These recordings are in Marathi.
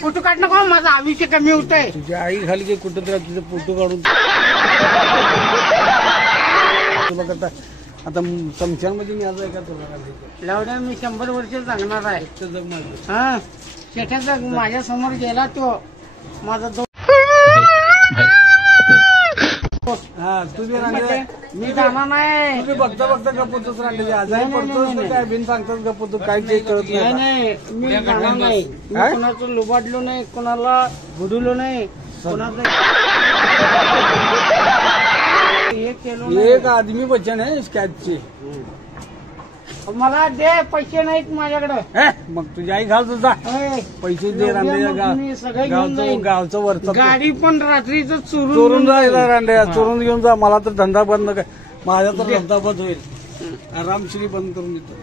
फोटो काढ नको, माझा आयुष्य कमी होतंय. तुझ्या आई खाली की कुठं तर तिचा फोटो काढून तुला करता आता चमच्यामध्ये मी आज आहे का तुला लावड्या मी 100 वर्ष जगणार आहे. जग माझं हा शेठाचा माझ्या समोर गेला तो माझा हा तुझे रांडे मी जाणार नाही. तुम्ही बघता बघता गप्पूच रांडे आजारी पडतोस काय बिन सांगतात गप्पू तू काय ते कळत नाही नाही. नाही मी जाणार नाही. मी कोणाचं लुबाडलो नाही, कोणाला बुडवलो नाही, कोणाचं हे केलं नाही. एक आदमी बच्चन आहे स्कॅचची. मला दे, पैसे नाहीत माझ्याकडे. मग तुझी आई घाल तुझा पैसे दे रांडे गावचं वरचं गाडी पण रात्रीच चोरून जायला रांड्या चोरून घेऊन जा. मला तर धंदा बंद कर, माझा तर धंदा बंद होईल. आरामश्री बंद करून देतो.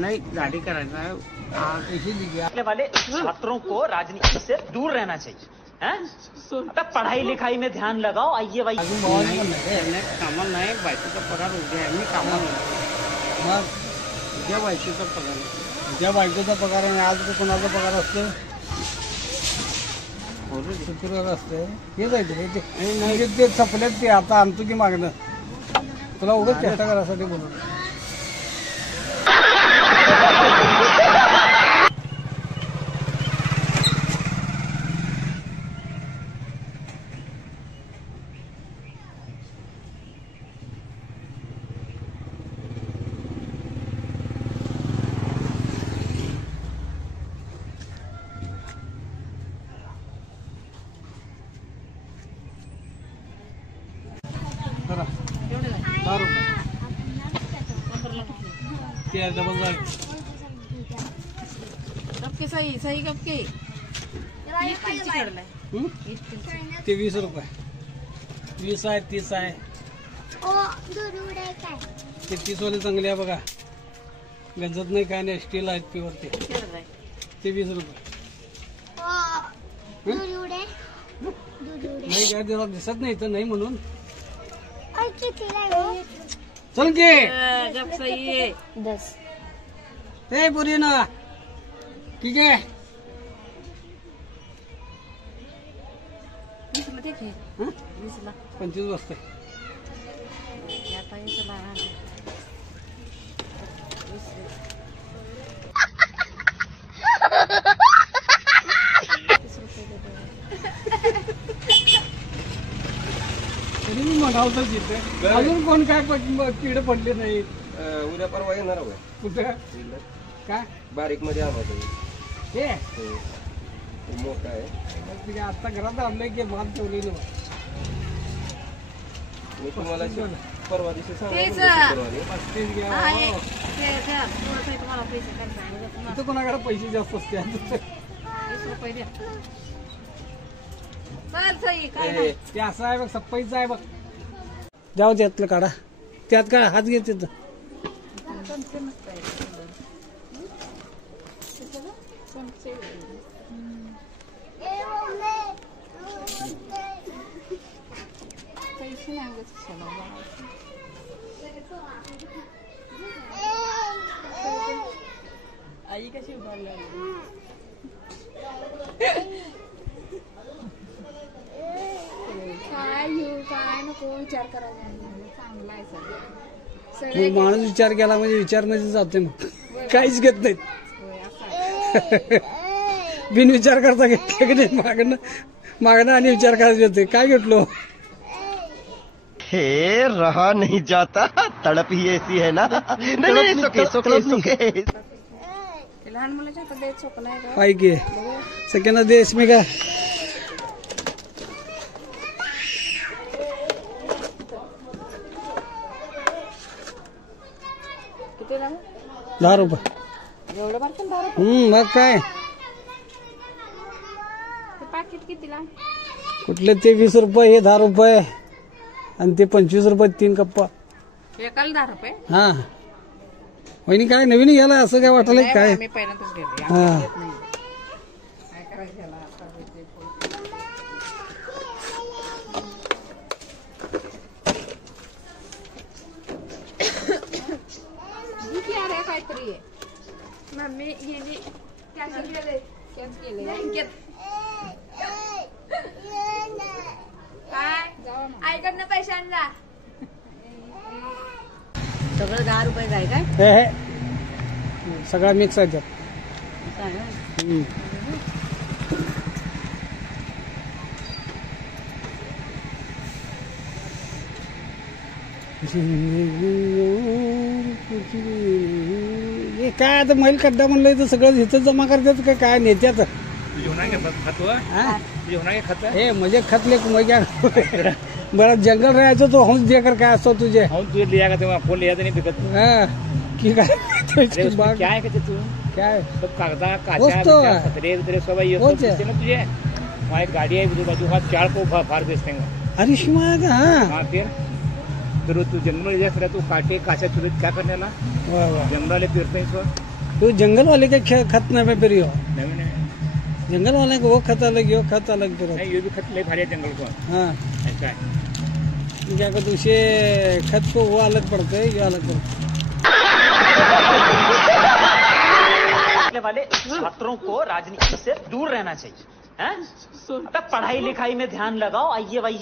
नाही गाडी करायचा वाले छात्रों को राजनीति से दूर रहना चाहिए. आता पढ़ाई लिखाई में ध्यान लगाओ. आइए भाई कामाला नाही, बायकोचा पगार उद्या आहे. मी कामाला मग उद्या बायकोचा पगार ज्या बायकोचा पगार आहे आज कोणाचा पगार असतो शुक्रवार असते. हेच आहे ते चपल्यात ते आता आणतो की मागणं तुला उगाच चेष्टा करायसाठी बोलतो. डबल सही सही कब के ते 20 रुपये 20 आहे 30 आहे. ते 30 वाले चांगले आहे बघा, गंजत नाही काय नाही, स्टील आहेत प्युअर. ते 20 रुपये नाही काय त्याला दिसत नाही तर नाही म्हणून. चल के जब सही है 10 ते पुरी ना ठीक आहे. 20 ठीक है 20 25 वाजता आता ये चला मी म्हणावतो जिथे अजून कोण काय किड पडले नाही. उद्या परवा येणार होय. कुठं काय बारीक मध्ये आम्हाला हे मोठा आहे. आता घरात आणलंय की भात ठेवलेलं. मी तुम्हाला परवा दिवशी इथं कोणाकडे पैसे जास्त असते. 20 रुपये द्या. ते असं आहे बघ, सप्पाईचं आहे बघ. जाऊ त्यातलं काढा, त्यात काय हात घे तिथं. आई कशी उभारली काय नको विचार करायचा चांगला आहे सगळं. माणूस विचार केला म्हणजे विचार मध्ये जाते, मग काहीच घेत नाहीत. बिन विचार करता घेतलं की नाही, मागणं आणि विचार करायला येते. काय घेतलो हे रहा नहीं जाता, तड़प ही ऐसी है ना. नहीं सुके लहान मुलाच्या हातात द्यायचं सोपं नाही का. पाय की सगळ्यांना देश मी का किती 10 रुपये. एवढं बारकं 10 रुपये. मग काय पाकिट कितीला. कुठले ते 20 रुपये, हे 10 रुपये आणि ते 25 रुपये 3 कप्पा. एकाला 10 रुपये. हा वहिनी काय नवीन गेलाय असं काय वाटलं काय? आम्ही पहिल्यांदाच गेलो. हा. आम्ही येत नाही. काय करायचं याला आता बोलते फोन. काहीतरी मम्मी गेली कॅन्सल केले बँकेत काय आईकडनं पैसे आणला सगळं 10 रुपये जाय काय हे सगळा मिक्स आहे त्यात. हम्म. हे काय आता मैल खड्डा म्हणलं तर सगळं इथं जमा करतात का काय नेत्यात? हे मजे खत ले मजा बड़ा जंगल रहायचो तो हंस देकर काय असतो तुझे तुझे लिया का फोन लिया नहीं बिकत हाँ की काय तो इसकी उसमें बात क्या है कहते तू क्या है सब कागदा वस्तु काचा है। खतरे उतरे सब ये वो सब क्या? बेचते ना तुझे वहाँ एक गाड़ी है उधर बाजू वहाँ चार को फाड़ बेचते हैं अरे शिमा का हाँ हाँ फिर तू जंगल ले जा तू काटे काचा चुरे क्या करने ला वाह वाह जंगल ले फिरते हैं इसको तो जंगल वाले के खत न में फिर हो नहीं जंगल वाले को वो खत अलग यो खत अलग फिर ये भी खत ले खा जंगल को हाँ ऐसा है क्या कहते उसे खत को वो अलग पड़ता है ये अलग पड़ता है। वाले छात्रों को राजनीति से दूर रहना चाहिए हैं? अबे पढ़ाई लिखाई में ध्यान लगाओ, आइए भाई